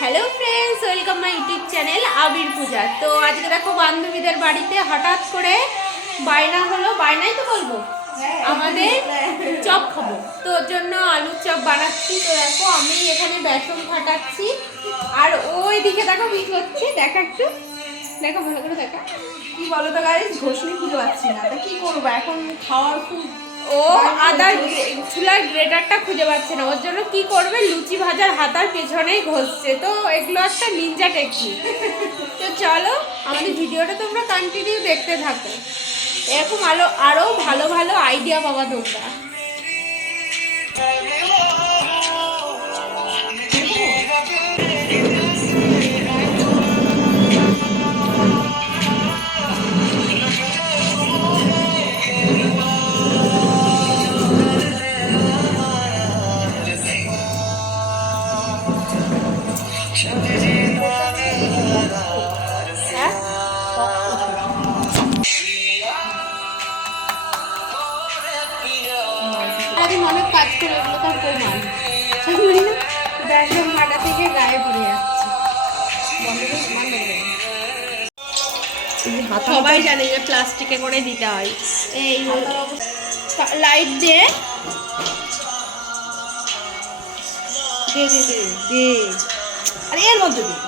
Hello friends, welcome my YouTube channel Abir Puja. তো আজকে দেখো বান্ধবীদের বাড়িতে হঠাৎ করে বায়না হলো, বায়নাই তো বলবো, আমাদের চপ খাবো। তো ওর জন্য আলুর চপ বানাচ্ছি। তো দেখো আমি এখানে বেসন ফাটাচ্ছি, আর ওই দিকে দেখো কি করছে, দেখা একটু, দেখো ভালো করে দেখা। কি বলো তো গাইস, ঘষনি খুঁজে পাচ্ছি না, তা কি করবো এখন? খাওয়ার খুব ও আদার চুলার গ্রেটারটা খুঁজে পাচ্ছে না, ওর জন্য কি করবে, লুচি ভাজার হাতার পেছনেই ঘষছে। তো এগুলো একটা নিনজা টেকনিক। তো চলো আমাদের ভিডিওটা তোমরা কন্টিনিউ দেখতে থাকো, এরকম আরও ভালো ভালো আইডিয়া পাবা তোমরা। সারাদিন অনেক কাজ করে, এগুলো তার প্রমাণ। বুঝলি না, একদম মাটা থেকে গায়ে পড়ে যাচ্ছে। বন্ধ করে প্রমাণ দেবে, সবাই জানে যে প্লাস্টিকে করে দিতে হয়। এই লাইট দিয়ে দে দে দে দে, আরে এর মধ্যে দিই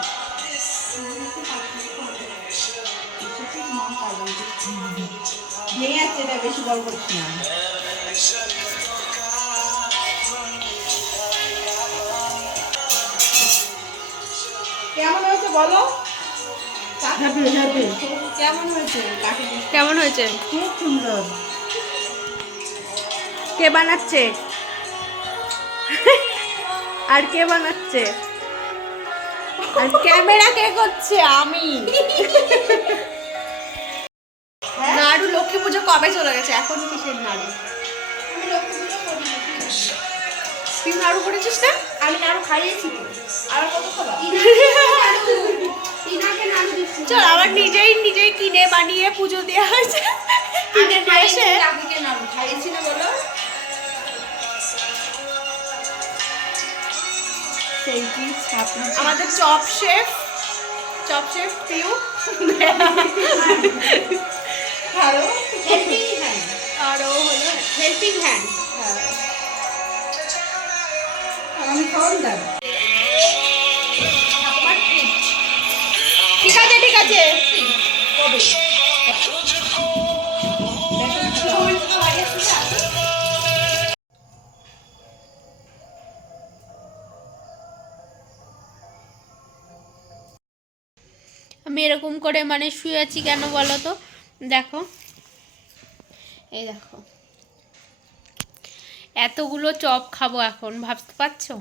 নিয়ে আসছে, এটা বেশি বড় করিস না। কেমন হয়েছে বলো? কেমন হয়েছে? কেমন হয়েছে? খুব সুন্দর। কে বানাচ্ছে? আর কে বানাচ্ছে? আর ক্যামেরা কে করছে? আমি। নাড়ু লক্ষ্মী পুজো কবে চলে গেছে, এখন কিসের নাড়ু? আমি লক্ষ্মী পুজো করি না। তুই নাড়ু করেছিস না? আমি নাড়ু খাইয়েছি তো, আর কত খাবা? চল, আমার নিজেই কিনে বানিয়ে পুজো দেওয়া হয়েছে। কিনে নিয়ে এসে রাখিকে নাড়ু খাইয়েছি না বলো? সেই কি আমাদের চপ শেফ পিউ আরো হেল্পিং হ্যান্ড, আরও হলো হেল্পিং হ্যান্ড। আমি খাওয়ান দাম। ঠিক আছে ঠিক আছে। কবে? আমি এরকম করে মানে শুয়ে আছি কেন বলো তো? দেখো, এই দেখো, এতগুলো চপ খাবো এখন, ভাবতে পারছো?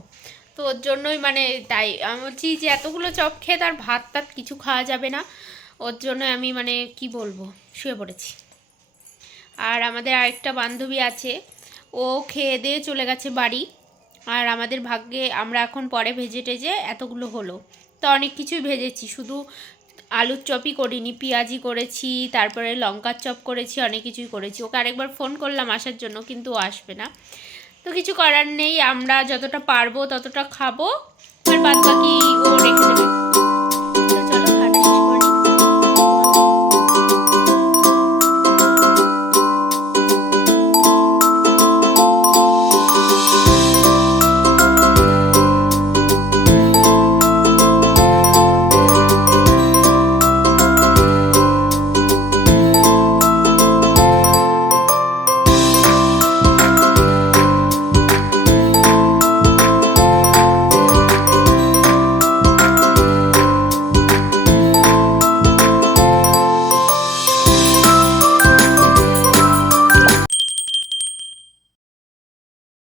তো ওর জন্যই মানে তাই আমি বলছি যে এতগুলো চপ খেয়ে তার ভাত টাত কিছু খাওয়া যাবে না, ওর জন্য আমি মানে কি বলবো, শুয়ে পড়েছি। আর আমাদের আরেকটা বান্ধবী আছে, ও খেয়ে দিয়ে চলে গেছে বাড়ি। আর আমাদের ভাগ্যে আমরা এখন পরে ভেজে টেজে এতগুলো হলো। তো অনেক কিছুই ভেজেছি, শুধু আলুর চপই করিনি, পেঁয়াজি করেছি, তারপরে লঙ্কার চপ করেছি, অনেক কিছুই করেছি। ওকে আরেকবার ফোন করলাম আসার জন্য, কিন্তু ও আসবে না। তো কিছু করার নেই, আমরা যতটা পারবো ততটা খাবো, আর বাদ বাকি ও রেখে দেবে।